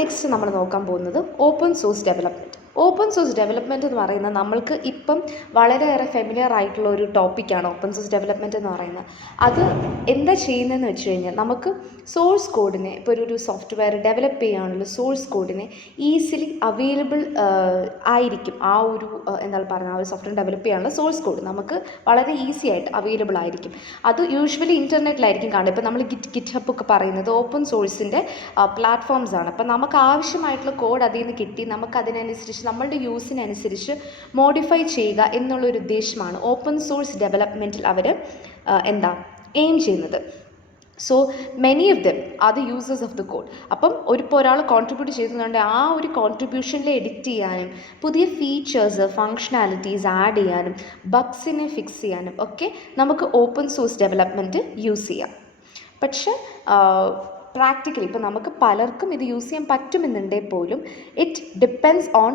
Next നമ്മൾ നോക്കാൻ പോകുന്നത് open source development. Open source development എന്ന് പറയുന്നത് നമ്മൾക്ക് ഇപ്പം വളരെയേറെ ഫെമിലിയർ ആയിട്ടുള്ള ഒരു ടോപ്പിക്കാണ് ഓപ്പൺ സോഴ്സ് ഡെവലപ്മെൻറ്റ് എന്ന് പറയുന്നത്. അത് എന്താ ചെയ്യുന്നതെന്ന് വെച്ച് കഴിഞ്ഞാൽ നമുക്ക് സോഴ്സ് കോഡിനെ ഇപ്പോൾ ഒരു സോഫ്റ്റ്വെയർ ഡെവലപ്പ് ചെയ്യാനുള്ള സോഴ്സ് കോഡിനെ ഈസിലി അവൈലബിൾ ആയിരിക്കും. ആ ഒരു എന്താണ് പറയുക, ആ ഒരു സോഫ്റ്റ്വെയർ ഡെവലപ്പ് ചെയ്യാനുള്ള സോഴ്സ് കോഡ് നമുക്ക് വളരെ ഈസി ആയിട്ട് അവൈലബിൾ ആയിരിക്കും. അത് യൂഷ്വലി ഇൻ്റർനെറ്റിലായിരിക്കും കാണുക. ഇപ്പോൾ നമ്മൾ ഗിറ്റ് ഹബ് ഒക്കെ പറയുന്നത് ഓപ്പൺ സോഴ്സിൻ്റെ പ്ലാറ്റ്ഫോംസ് ആണ്. അപ്പം നമുക്ക് ആവശ്യമായിട്ടുള്ള കോഡ് അതിൽ നിന്ന് കിട്ടി നമുക്ക് അതിനനുസരിച്ച് നമ്മളുടെ യൂസിനനുസരിച്ച് മോഡിഫൈ ചെയ്യുക എന്നുള്ളൊരു ഉദ്ദേശമാണ് ഓപ്പൺ സോഴ്സ് ഡെവലപ്മെൻറ്റിൽ അവർ എയിം ചെയ്യുന്നത്. So many of them are the users of the code. അപ്പം ഒരാൾ കോൺട്രിബ്യൂട്ട് ചെയ്തിട്ടുണ്ടെങ്കിൽ ആ ഒരു കോൺട്രിബ്യൂഷനിൽ എഡിറ്റ് ചെയ്യാനും പുതിയ ഫീച്ചേഴ്സ് ഫങ്ഷനാലിറ്റീസ് ആഡ് ചെയ്യാനും ബഗ്സിനെ ഫിക്സ് ചെയ്യാനും ഒക്കെ നമുക്ക് ഓപ്പൺ സോഴ്സ് ഡെവലപ്മെൻറ്റ് യൂസ് ചെയ്യാം. പക്ഷേ പ്രാക്ടിക്കലി ഇപ്പോൾ നമുക്ക് പലർക്കും ഇത് യൂസ് ചെയ്യാൻ പറ്റുമെന്നുണ്ടെങ്കിൽ പോലും it depends on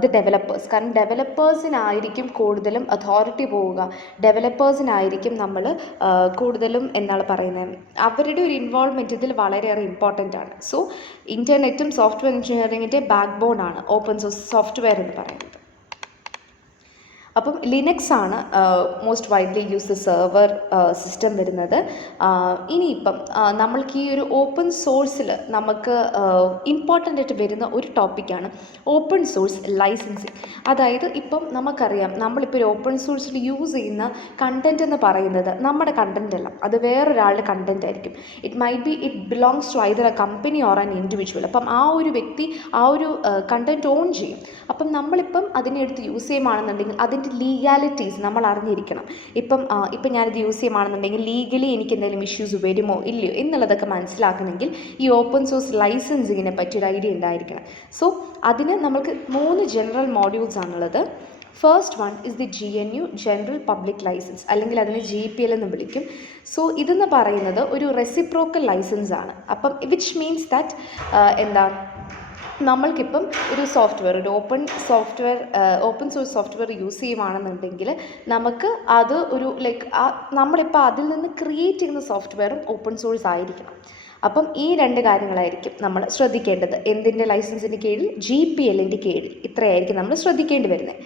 the developers. കാരണം ഡെവലപ്പേഴ്സിനായിരിക്കും കൂടുതലും അതോറിറ്റി പോവുക, ഡെവലപ്പേഴ്സിനായിരിക്കും നമ്മൾ കൂടുതലും എന്താണ് പറയുന്നത്, അവരുടെ ഒരു ഇൻവോൾവ്മെൻറ്റ് ഇതിൽ വളരെയേറെ ഇമ്പോർട്ടൻ്റ് ആണ്. സോ ഇൻ്റർനെറ്റും സോഫ്റ്റ്വെയർ എഞ്ചിനീയറിങ്ങിൻ്റെ ബാക്ക് ബോൺ ആണ് ഓപ്പൺ സോഴ്സ് സോഫ്റ്റ്വെയർ എന്ന് പറയുന്നത്. അപ്പം ലിനക്സ് ആണ് most widely used server system വരുന്നത്. ഇനിയിപ്പം നമ്മൾക്ക് ഈ ഒരു ഓപ്പൺ സോഴ്സിൽ നമുക്ക് ഇമ്പോർട്ടൻ്റ് ആയിട്ട് വരുന്ന ഒരു ടോപ്പിക്കാണ് ഓപ്പൺ സോഴ്സ് ലൈസൻസിങ്. അതായത് ഇപ്പം നമുക്കറിയാം നമ്മളിപ്പോൾ ഒരു ഓപ്പൺ സോഴ്സിൽ യൂസ് ചെയ്യുന്ന കണ്ടൻറ്റ് എന്ന് പറയുന്നത് നമ്മുടെ കണ്ടൻറ്റ് അല്ല, അത് വേറൊരാളുടെ കണ്ടൻറ്റ് ആയിരിക്കും. It belongs to either a company or an individual. അപ്പം ആ ഒരു വ്യക്തി ആ ഒരു കണ്ടൻറ്റ് ഓൺ ചെയ്യും. അപ്പം നമ്മളിപ്പം അതിനെ എടുത്ത് യൂസ് ചെയ്യുകയാണെന്നുണ്ടെങ്കിൽ അതിൻ്റെ ലീഗാലിറ്റീസ് നമ്മൾ അറിഞ്ഞിരിക്കണം. ഇപ്പം ഞാനിത് യൂസ് ചെയ്യുകയാണെന്നുണ്ടെങ്കിൽ ലീഗലി എനിക്ക് എന്തെങ്കിലും ഇഷ്യൂസ് വരുമോ ഇല്ലയോ എന്നുള്ളതൊക്കെ മനസ്സിലാക്കണമെങ്കിൽ ഈ ഓപ്പൺ സോഴ്സ് ലൈസൻസിങ്ങിനെ പറ്റി ഒരു ഐഡിയ ഉണ്ടായിരിക്കണം. സോ അതിന് നമുക്ക് 3 ജനറൽ മോഡ്യൂൾസ് ആണുള്ളത്. First one is the GNU general public license, അല്ലെങ്കിൽ അതിന് GPL എന്ന് വിളിക്കും. സോ ഇതെന്ന് പറയുന്നത് ഒരു റെസിപ്രോക്കൽ ലൈസൻസ് ആണ്. അപ്പം വിച്ച് മീൻസ് ദാറ്റ് നമ്മൾക്കിപ്പം ഒരു സോഫ്റ്റ്വെയർ ഒരു ഓപ്പൺ സോഴ്സ് സോഫ്റ്റ്വെയർ യൂസ് ചെയ്യുകയാണെന്നുണ്ടെങ്കിൽ നമുക്ക് അത് ഒരു നമ്മളിപ്പോൾ അതിൽ നിന്ന് ക്രിയേറ്റ് ചെയ്യുന്ന സോഫ്റ്റ്വെയറും ഓപ്പൺ സോഴ്സ് ആയിരിക്കണം. അപ്പം ഈ 2 കാര്യങ്ങളായിരിക്കും നമ്മൾ ശ്രദ്ധിക്കേണ്ടത്. എന്തിൻ്റെ ലൈസൻസിൻ്റെ കീഴിൽ? GPLൻ്റെ കീഴിൽ. ഇത്രയായിരിക്കും നമ്മൾ ശ്രദ്ധിക്കേണ്ടി വരുന്നത്.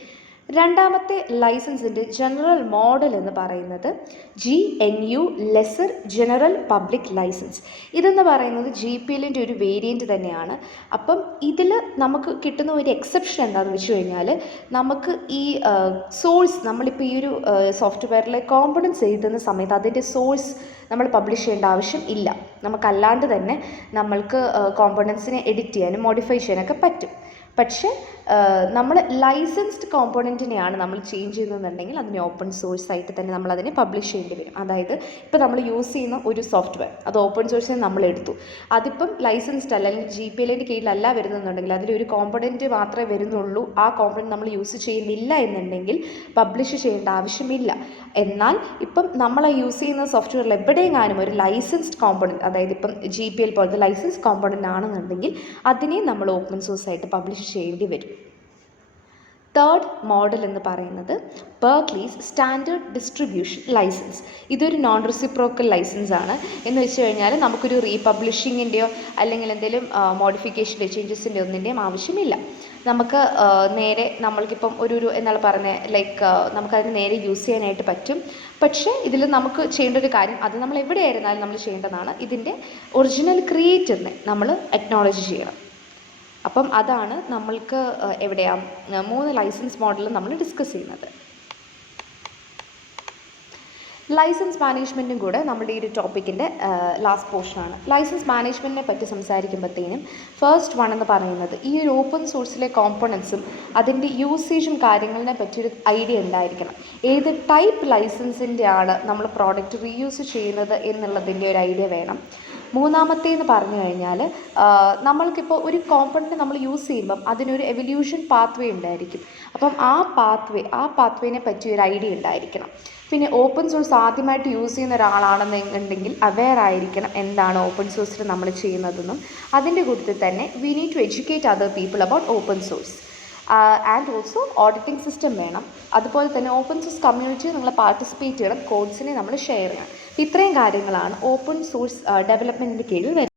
രണ്ടാമത്തെ ലൈസൻസിൻ്റെ ജനറൽ മോഡൽ എന്ന് പറയുന്നത് GNU lesser general public license. ഇതെന്ന് പറയുന്നത് GPLൻ്റെ ഒരു വേരിയൻറ്റ് തന്നെയാണ്. അപ്പം ഇതിൽ നമുക്ക് കിട്ടുന്ന ഒരു എക്സെപ്ഷൻ എന്താണെന്ന് വെച്ച് കഴിഞ്ഞാൽ നമുക്ക് ഈ സോഴ്സ് നമ്മളിപ്പോൾ ഈ ഒരു സോഫ്റ്റ്വെയറിലെ കോമ്പണൻസ് എഴുതുന്ന സമയത്ത് അതിൻ്റെ സോഴ്സ് നമ്മൾ പബ്ലിഷ് ചെയ്യേണ്ട ആവശ്യം ഇല്ല. നമുക്കല്ലാണ്ട് തന്നെ നമ്മൾക്ക് കോമ്പണൻസിനെ എഡിറ്റ് ചെയ്യാനും മോഡിഫൈ ചെയ്യാനൊക്കെ പറ്റും. പക്ഷേ നമ്മൾ ലൈസൻസ്ഡ് കോമ്പോണൻറ്റിനെയാണ് നമ്മൾ ചേഞ്ച് ചെയ്യുന്നതെന്നുണ്ടെങ്കിൽ അതിനെ ഓപ്പൺ സോഴ്സ് ആയിട്ട് തന്നെ നമ്മളതിനെ പബ്ലിഷ് ചെയ്യേണ്ടി വരും. അതായത് ഇപ്പോൾ നമ്മൾ യൂസ് ചെയ്യുന്ന ഒരു സോഫ്റ്റ്വെയർ അത് ഓപ്പൺ സോഴ്സിൽ നമ്മൾ എടുത്തു, അതിപ്പം ലൈസൻസ്ഡ് അല്ല അല്ലെങ്കിൽ GPLൻ്റെ കീഴിലല്ല വരുന്നുണ്ടെങ്കിൽ അതിലൊരു കോമ്പോണൻറ്റ് മാത്രമേ വരുന്നുള്ളൂ, ആ കോമ്പോണൻറ്റ് നമ്മൾ യൂസ് ചെയ്യുന്നില്ല എന്നുണ്ടെങ്കിൽ പബ്ലിഷ് ചെയ്യേണ്ട ആവശ്യമില്ല. എന്നാൽ ഇപ്പം നമ്മൾ യൂസ് ചെയ്യുന്ന സോഫ്റ്റ്വെയറിൽ എവിടെയെങ്ങാനും ഒരു ലൈസൻസ്ഡ് കോമ്പോണൻറ്റ്, അതായത് ഇപ്പം GPL പോലത്തെ ലൈസൻസ് കോമ്പോണൻറ്റ് ആണെന്നുണ്ടെങ്കിൽ അതിനെ നമ്മൾ ഓപ്പൺ സോഴ്സ് ആയിട്ട് പബ്ലിഷ് ചെയ്യേണ്ടി വരും. തേർഡ് മോഡൽ എന്ന് പറയുന്നത് ബെർക്ലീസ് സ്റ്റാൻഡേർഡ് ഡിസ്ട്രിബ്യൂഷൻ ലൈസൻസ്. ഇതൊരു നോൺ റെസിപ്രോക്കൽ ലൈസൻസ് ആണ്. എന്ന് വെച്ച് കഴിഞ്ഞാൽ നമുക്കൊരു റീപബ്ലിഷിങ്ങിൻ്റെയോ അല്ലെങ്കിൽ എന്തെങ്കിലും മോഡിഫിക്കേഷൻ്റെയോ ചേഞ്ചസിൻ്റെ ഒന്നിൻ്റെയും ആവശ്യമില്ല. നമുക്ക് നേരെ നമ്മൾക്കിപ്പം എന്താണ് പറയുന്നത് നമുക്കതിന് നേരെ യൂസ് ചെയ്യാനായിട്ട് പറ്റും. പക്ഷേ ഇതിൽ നമുക്ക് ചെയ്യേണ്ട ഒരു കാര്യം, അത് നമ്മൾ എവിടെയായിരുന്നാലും നമ്മൾ ചെയ്യേണ്ടതാണ്, ഇതിൻ്റെ ഒറിജിനൽ ക്രിയേറ്ററിനെ നമ്മൾ അക്നോളജ് ചെയ്യണം. അപ്പം അതാണ് നമ്മൾക്ക് 3 ലൈസൻസ് മോഡൽ നമ്മൾ ഡിസ്കസ് ചെയ്യുന്നത്. ലൈസൻസ് മാനേജ്മെൻറ്റും കൂടെ നമ്മുടെ ഈ ഒരു ടോപ്പിക്കിൻ്റെ ലാസ്റ്റ് പോർഷനാണ്. ലൈസൻസ് മാനേജ്മെൻറ്റിനെ പറ്റി സംസാരിക്കുമ്പോഴത്തേനും ഫസ്റ്റ് വൺ എന്ന് പറയുന്നത് ഈ ഒരു ഓപ്പൺ സോഴ്സിലെ കോമ്പോണൻസും അതിൻ്റെ യൂസേജും കാര്യങ്ങളിനെ പറ്റിയൊരു ഐഡിയ ഉണ്ടായിരിക്കണം. ഏത് ടൈപ്പ് ലൈസൻസിൻ്റെ ആണ് നമ്മൾ പ്രോഡക്റ്റ് റീയൂസ് ചെയ്യുന്നത് എന്നുള്ളതിൻ്റെ ഒരു ഐഡിയ വേണം. മൂന്നാമത്തേന്ന് പറഞ്ഞു കഴിഞ്ഞാൽ നമ്മൾക്കിപ്പോൾ ഒരു കോമ്പണൻറ്റ് നമ്മൾ യൂസ് ചെയ്യുമ്പം അതിനൊരു എവല്യൂഷൻ പാത്വേ ഉണ്ടായിരിക്കും. അപ്പം ആ പാത്വേനെ പറ്റി ഒരു ഐഡിയ ഉണ്ടായിരിക്കണം. പിന്നെ ഓപ്പൺ സോഴ്സ് ആദ്യമായിട്ട് യൂസ് ചെയ്യുന്ന ഒരാളാണെന്നുണ്ടെങ്കിൽ അവെയർ ആയിരിക്കണം എന്താണ് ഓപ്പൺ സോഴ്സിൽ നമ്മൾ ചെയ്യുന്നതെന്നും. അതിൻ്റെ കൂട്ടത്തിൽ തന്നെ we need to educate other people about open source and also auditing system വേണം. അതുപോലെ തന്നെ ഓപ്പൺ സോഴ്സ് കമ്മ്യൂണിറ്റിയിൽ നിങ്ങൾ പാർട്ടിസിപ്പേറ്റ് ചെയ്യണം, കോഡ്സിനെ നമ്മൾ ഷെയർ ചെയ്യണം. ഇത്രയും കാര്യങ്ങളാണ് ഓപ്പൺ സോഴ്സ് ഡെവലപ്മെൻറ്റിൻ്റെ കീഴിൽ വരുന്നത്.